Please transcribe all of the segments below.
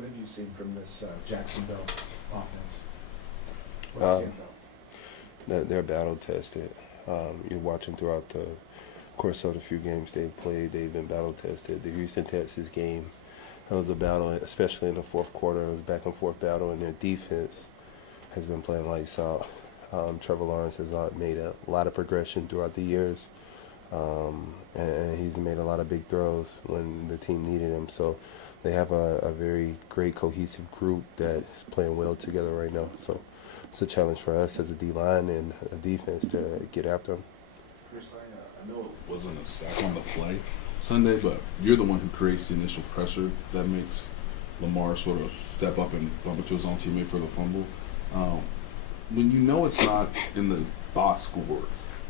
what have you seen from this Jacksonville offense? What Um, stands out? they're battle tested. You're watching throughout the course of the few games they've played. They've been battle tested. The Houston Texas game, that was a battle, especially in the fourth quarter. It was a back and forth battle, and their defense has been playing lights out. Trevor Lawrence has made a lot of progression throughout the years, and he's made a lot of big throws when the team needed him. So they have a very great cohesive group that is playing well together right now. So it's a challenge for us as a D-line and a defense to get after them. Chris, I know it wasn't a sack on the play Sunday, but you're the one who creates the initial pressure that makes Lamar sort of step up and bump into his own teammate for the fumble. When you know it's not in the box score,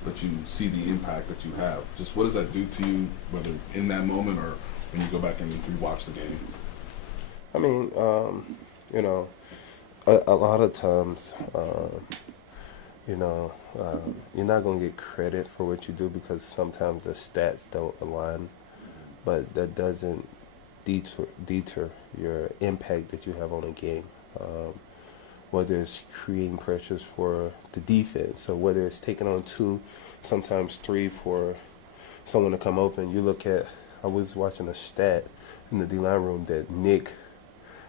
but you see the impact that you have, just what does that do to you, whether in that moment or when you go back and rewatch the game? I mean, you know, a lot of times, you're not going to get credit for what you do because sometimes the stats don't align, but that doesn't deter your impact that you have on a game. Whether it's creating pressures for the defense or whether it's taking on 2, sometimes 3 for someone to come open. I was watching a stat in the D-line room that Nick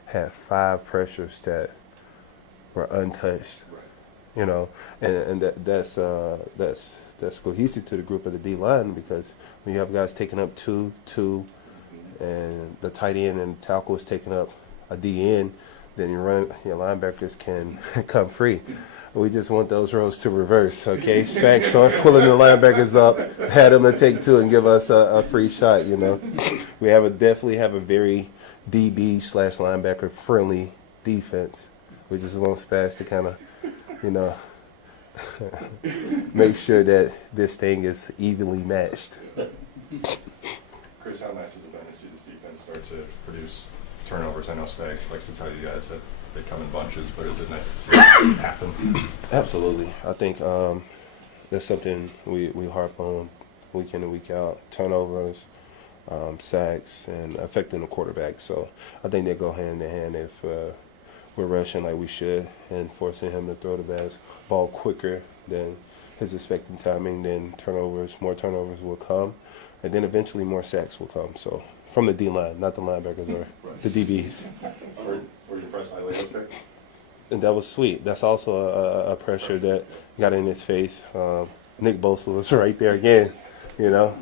had 5 pressures that were untouched. You know, and that's cohesive to the group of the D-line because when you have guys taking up 2, and the tight end and tackle is taking up a D end, then your linebackers can come free. We just want those roles to reverse, okay? Spags start pulling the linebackers up, had them to take 2 and give us a free shot, you know. We definitely have a very DB/linebacker friendly defense. We just want Spags to kind of, make sure that this thing is evenly matched. Chris, how nice has it been to see this defense start to produce turnovers? I know Spags likes to tell you guys that they come in bunches, but is it nice to see it happen? Absolutely. I think that's something we harp on week in and week out. Turnovers, sacks, and affecting the quarterback. So I think they go hand in hand if we're rushing like we should and forcing him to throw the ball quicker than his expected timing, then more turnovers will come, and then eventually more sacks will come. So from the D-line, not the linebackers or the DBs. Were you impressed by Leo's pick? And that was sweet. That's also a pressure that got in his face. Nick Bosa was right there again, you know.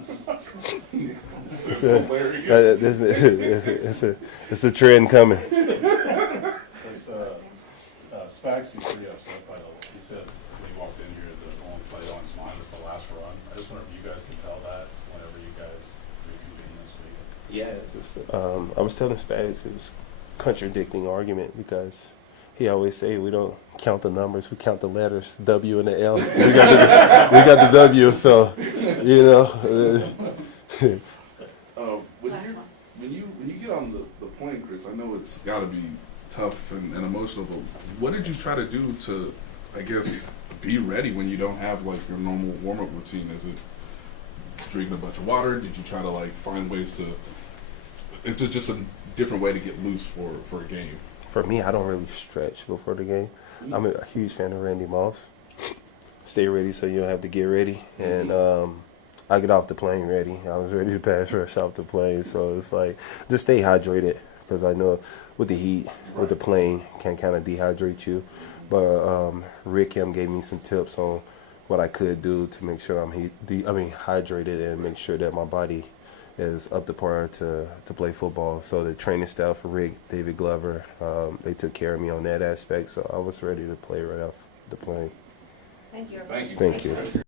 It's a trend coming. Spags seems pretty upset by he said when he walked in here the only play on his mind was the last run. I just wonder if you guys can tell that whenever you guys reconvene this week. Yeah. I was telling Spags it was contradicting argument because he always say we don't count the numbers, we count the letters, W and the L. We got the W, so you know. When you get on the plane, Chris, I know it's got to be tough and emotional, but what did you try to do to, I guess, be ready when you don't have like your normal warm-up routine? Is it drinking a bunch of water? Did you try to like find ways to, it's just a different way to get loose for a game? For me, I don't really stretch before the game. I'm a huge fan of Randy Moss. Stay ready so you don't have to get ready. And I get off the plane ready. I was ready to pass rush off the plane. So it's like, just stay hydrated because I know with the heat, with the plane, can kind of dehydrate you. But Rick M gave me some tips on what I could do to make sure I'm hydrated and make sure that my body is up to par to play football. So the training staff for Rick, David Glover, they took care of me on that aspect. So I was ready to play right off the plane. Thank you. Thank you. Thank you.